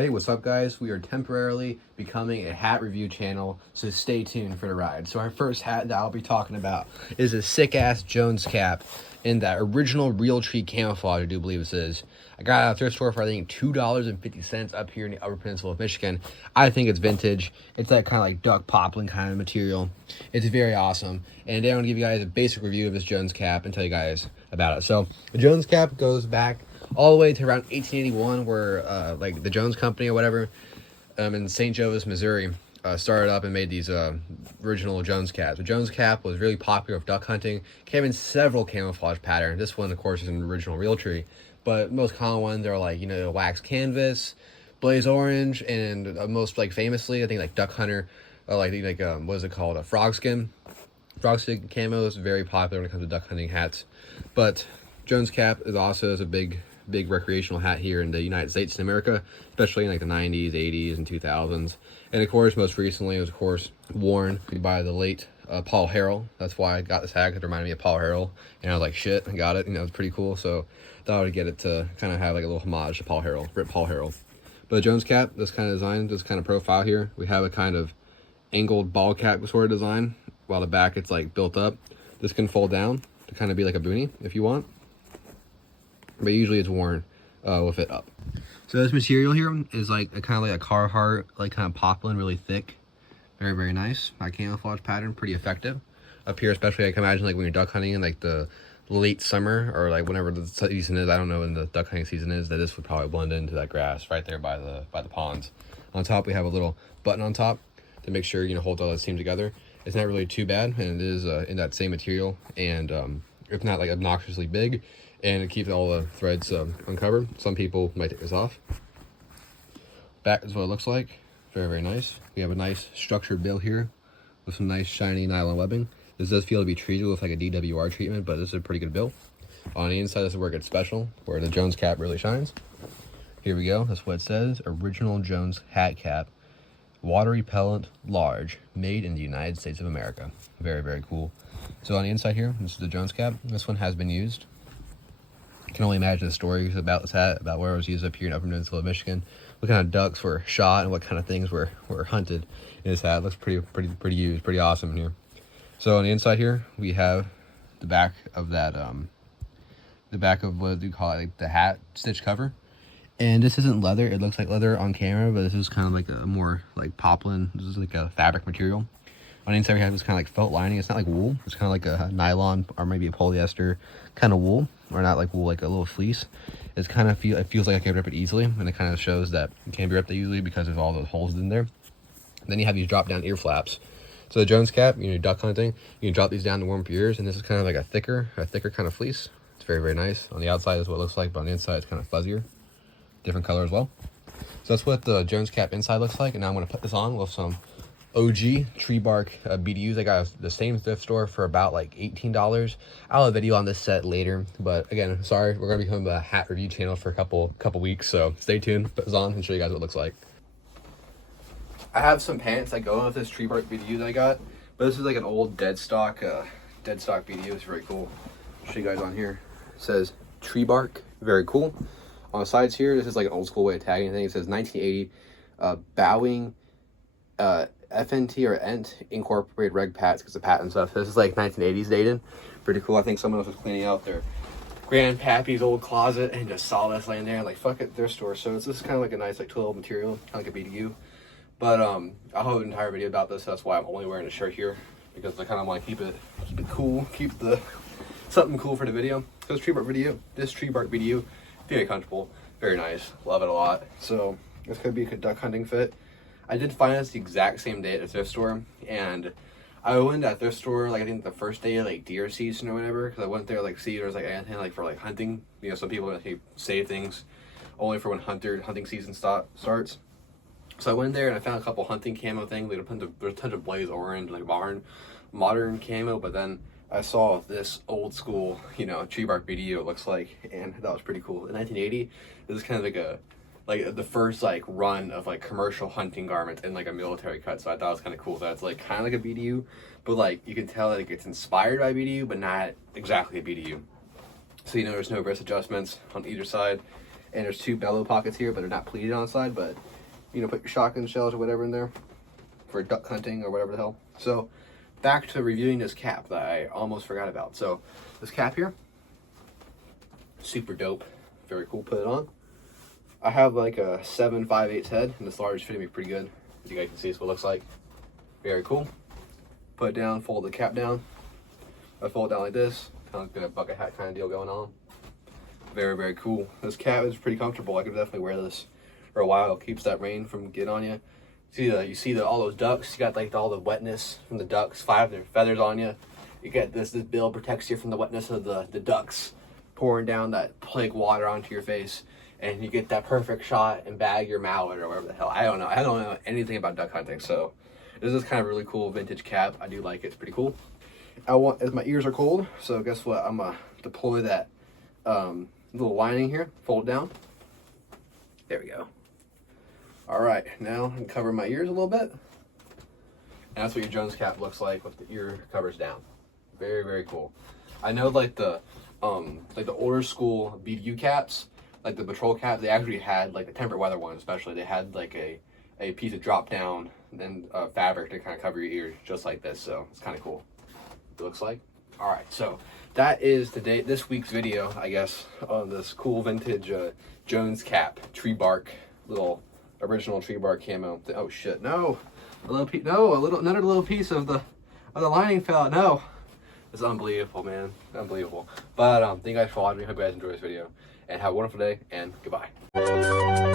Hey, what's up guys? We are temporarily becoming a hat review channel, so stay tuned for the ride. So our first hat that I'll be talking about is a sick-ass Jones cap in that original Realtree camouflage, I do believe this is. I got it at a thrift store for I think $2.50 up here in the Upper Peninsula of Michigan. I think it's vintage. It's that kind of like duck poplin kind of material. It's very awesome. And today I'm going to give you guys a basic review of this Jones cap and tell you guys about it. So the Jones cap goes back all the way to around 1881, where like the Jones Company or whatever in St. Joseph, Missouri, started up and made these original Jones caps. The Jones cap was really popular with duck hunting. Came in several camouflage patterns. This one, of course, is an original Realtree, but most common ones are like, you know, wax canvas, blaze orange, and most like famously, I think like duck hunter, what is it called, a frog skin. Frog skin camo is very popular when it comes to duck hunting hats, but Jones cap is also a big recreational hat here in the United States in America, especially in like the 90s, 80s, and 2000s. And of course, most recently, it was of course worn by the late Paul Harrell. That's why I got this hat, because it reminded me of Paul Harrell. And I was like, shit, I got it. You know, it was pretty cool. So thought I would get it to kind of have like a little homage to Paul Harrell, Rip Paul Harrell. But the Jones cap, this kind of design, this kind of profile here, we have a kind of angled ball cap sort of design, while the back it's like built up. This can fold down to kind of be like a boonie if you want, but usually it's worn with it up. So this material here is like a kind of like a Carhartt, like kind of poplin, really thick, very nice. My camouflage pattern, pretty effective. Up here, especially, I can imagine like when you're duck hunting in like the late summer or like whenever the season is. I don't know when the duck hunting season is. That this would probably blend into that grass right there by the ponds. On top, we have a little button on top to make sure, you know, hold all that seam together. It's not really too bad, and it is in that same material, and if not like obnoxiously big, and it keeps all the threads uncovered. Some people might take this off. Back is what it looks like. Very nice. We have a nice structured bill here with some nice shiny nylon webbing. This does feel to be treated with like a DWR treatment, but this is a pretty good bill. On the inside, this is where it gets special, where the Jones cap really shines. Here we go. That's what it says. Original Jones hat cap. Water repellent, large, made in the United States of America. Very cool. So on the inside here, this is the Jones cap. This one has been used. You can only imagine the stories about this hat, about where it was used up here in Upper Peninsula of Michigan, what kind of ducks were shot and what kind of things were hunted in this hat. It looks pretty used, pretty awesome in here. So on the inside here, we have the back of that, the back of what do you call it, like the hat stitch cover. And this isn't leather. It looks like leather on camera, but this is kind of like a more like poplin. This is like a fabric material. On the inside, we have this kind of like felt lining. It's not like wool. It's kind of like a nylon or maybe a polyester kind of wool, or not like wool, like a little fleece. It's kind of it feels like I can rip it easily, and it kind of shows that it can be ripped easily because of all those holes in there. Then you have these drop down ear flaps. So the Jones cap, you know, duck hunting, you can drop these down to warm up your ears, and this is kind of like a thicker kind of fleece. It's very nice. On the outside is what it looks like, but on the inside it's kind of fuzzier, different color as well. So that's what the Jones cap inside looks like, and now I'm going to put this on with some OG treebark BDUs. I got the same thrift store for about like $18. I'll have a video on this set later, but again, sorry, we're gonna become a hat review channel for a couple weeks, so stay tuned. Put this on and show you guys what it looks like. I have some pants that go with this treebark BDU that I got, but this is like an old dead stock BDU. It's very cool. I'll show you guys on here. It says treebark, very cool. On the sides here, this is like an old school way of tagging things. It says 1980 bowing FNT or ENT incorporated reg pats, because the patent stuff. This is like 1980s dated. Pretty cool. I think someone else was cleaning out their grandpappy's old closet and just saw this laying there, like, fuck it, their store. So it's just kind of like a nice like twill material, kind of like a BDU. But I'll have an entire video about this. So that's why I'm only wearing a shirt here, because I kind of want to keep it cool, keep something cool for the video. So this treebark BDU, very comfortable, very nice, love it a lot. So this could be a good duck hunting fit. I did find this the exact same day at the thrift store, and I went to that thrift store like I think the first day of like deer season or whatever, because I went there like see there's like anything like for like hunting. You know, some people save things only for when hunting season starts. So I went there and I found a couple hunting camo things. There's a ton of blaze orange, like modern camo, but then I saw this old school, you know, treebark BDU it looks like, and that was pretty cool. In 1980, this is kind of like the first like run of like commercial hunting garments in like a military cut. So I thought it was kind of cool that it's like kind of like a BDU, but like you can tell like it's inspired by BDU, but not exactly a BDU. So you know, there's no wrist adjustments on either side. And there's 2 bellow pockets here, but they're not pleated on the side, but you know, put your shotgun shells or whatever in there for duck hunting or whatever the hell. So back to reviewing this cap that I almost forgot about. So this cap here, super dope, very cool. Put it on. I have like a 7 5/8 head, and this large is fitting me pretty good. As you guys can see, it's what it looks like. Very cool. Put it down, fold the cap down. I fold it down like this, kind of like a bucket hat kind of deal going on. Very, very cool. This cap is pretty comfortable. I could definitely wear this for a while. It keeps that rain from getting on you. You see all those ducks. You got like all the wetness from the ducks, 5 their feathers on you. You get this bill protects you from the wetness of the ducks pouring down that plague water onto your face, and you get that perfect shot and bag your mallet or whatever the hell. I don't know anything about duck hunting, so this is kind of a really cool vintage cap. I do like it. It's pretty cool. As my ears are cold, so guess what? I'm gonna deploy that little lining here. Fold it down. There we go. All right, now I can cover my ears a little bit. And that's what your Jones cap looks like with the ear covers down. Very, very cool. I know like the older school BDU caps, like the patrol cap, they actually had like the temperate weather ones especially, they had like a piece of drop down and fabric to kind of cover your ears just like this, so it's kind of cool. It looks like. All right, so that is this week's video, I guess, on this cool vintage Jones cap, tree bark, little original tree bark camo. Oh shit, no, another little piece of the lining fell out. No, it's unbelievable, man, unbelievable. But thank you guys for watching. Hope you guys enjoyed this video, and have a wonderful day, and goodbye.